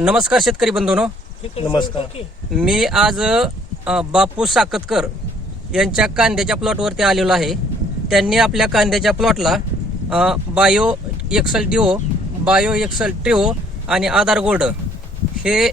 नमस्कार शेतकरी बंधूनो. नमस्कार. मी आज अ, बापू साकतकर यांच्या कांद्याच्या प्लॉटवरती आलेलो आहे. त्यांनी आपल्या कांद्याच्या प्लॉटला अ, bio axel duo bio axel trio आणि आधार गोल्ड हे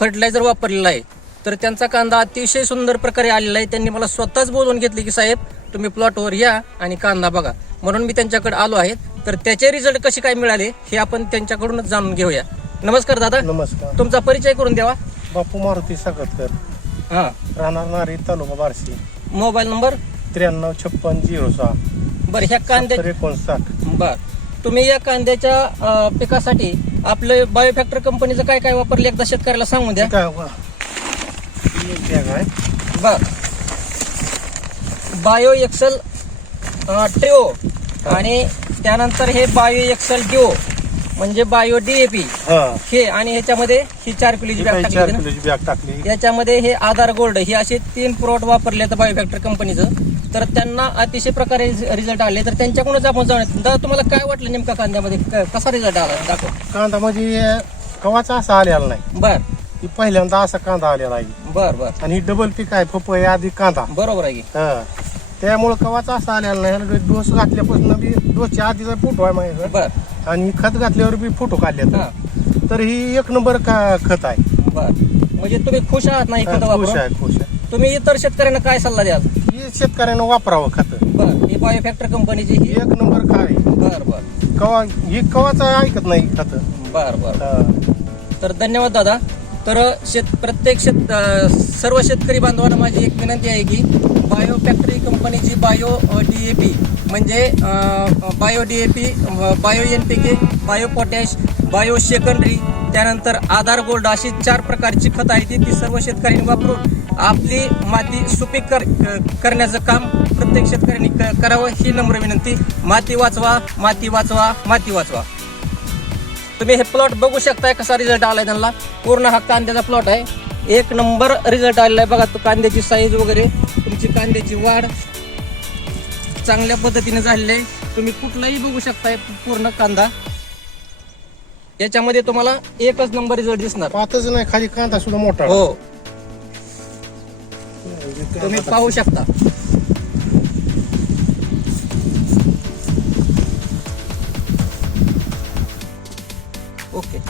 फर्टिलायझर वापरलेलं आहे. तर त्यांचा कांदा अतिशय सुंदर प्रकारे आलेला आहे. त्यांनी मला स्वतःच बोलवून घेतले की साहेब तुम्ही प्लॉटवर या आणि कांदा बघा. म्हणून मी त्यांच्याकडे आलो आहे. तर त्याचे रिझल्ट कसे काय मिळाले हे आपण त्यांच्याकडूनच जाणून घेऊया. नमस्कार दादा. नमस्कार. तुमचा परिचय करून द्यावा. बापू मारुती सागतकर हा. राहणार नारी तालुका बार्शी. Mobile number? त्र्याण्णव छप्पन झिरो सहा. बर ह्या कांद्या सत्तर एकोणसाठ. बर. तुम्ही या कांद्याच्या अं, पिकासाठी आपलं बायोफॅक्टर कंपनीचं काय काय वापरलं एकदा शेतकऱ्याला सांगून द्या. काय वा? ही एक bag आहे बर. बायो एक्सल ट्रिओ आणि त्यानंतर हे बायो एक्सल डिओ म्हणजे बायो डीएपी हा. हे आणि ह्याच्यामध्ये ही चार किलोची बॅग टाकली चार होती ना? किलोची बॅग टाकली. याच्यामध्ये हे आधार गोल्ड हे असे तीन प्रोडक्ट वापरले आहेत बायोफॅक्टर कंपनीचं. तर त्यांना अतिशय प्रकारे रिझल्ट आले. तर त्यांच्याकडूनच आपण जाऊन दादा तुम्हाला काय वाटलं नेमका कांद्यामध्ये? क- कसा रिझल्ट आला? दाखव. कांदा म्हणजे कवाचा असा आलेला नाही. बर. ही पहिल्यांदा असा कांदा आलेला आहे. बर बर. आणि डबल पीक आहे पपई आधी कांदा. बरोबर आहे की. हा. त्यामुळं कवाचा असा आलेला नाही. आणि डोस घातल्यापासून बी डोसच्या आधीचा फोटो आहे माझ्याकडे बर. आणि खत घातल्यावर बी फोटो काढले हा. तर ही एक नंबर का खत आहे. बर. म्हणजे तुम्ही खुश आहात नाही खत खुश वापरून? आहे खुश आहे. तुम्ही इतर शेतकऱ्यांना काय सल्ला द्याल? ही शेतकऱ्यांना वापरावं खत. बर ही बायोफॅक्टर कंपनीची ही. एक नंबर काय बर बर. कवा ही कवाच ऐकत नाही खत. बर बर. तर धन्यवाद दादा. तर शेत प्रत्येक शेत सर्व शेतकरी बांधवांना माझी एक विनंती आहे की बायो फॅक्टरी कंपनीची म्हणजे, बायो डी ए पी म्हणजे bio D A P bio N P K bio potash bio secondary त्यानंतर आधार गोल्ड अशी चार प्रकारची खतं आहेत ती- सर्व शेतकऱ्यांनी वापरून आपली माती सुपीक कर करण्याचं काम प्रत्येक शेतकऱ्यांनी क- करावं ही नम्र विनंती. माती वाचवा माती वाचवा माती वाचवा. तुम्ही हे प्लॉट बघू शकताय कसा रिझल्ट आलाय त्यांना. पूर्ण हा कांद्याचा प्लॉट आहे. एक नंबर रिझल्ट आलेला आहे बघा तो कांद्याची साईज वगैरे तुमची कांद्याची वाढ चांगल्या पद्धतीने झालेली आहे. तुम्ही कुठलाही बघू शकताय पूर्ण कांदा. याच्यामध्ये तुम्हाला एकच नंबर रिझल्ट दिसणार. पातच नाही खाली कांदा सुद्धा मोठा. हो. तुम्ही पाहू शकता. okay.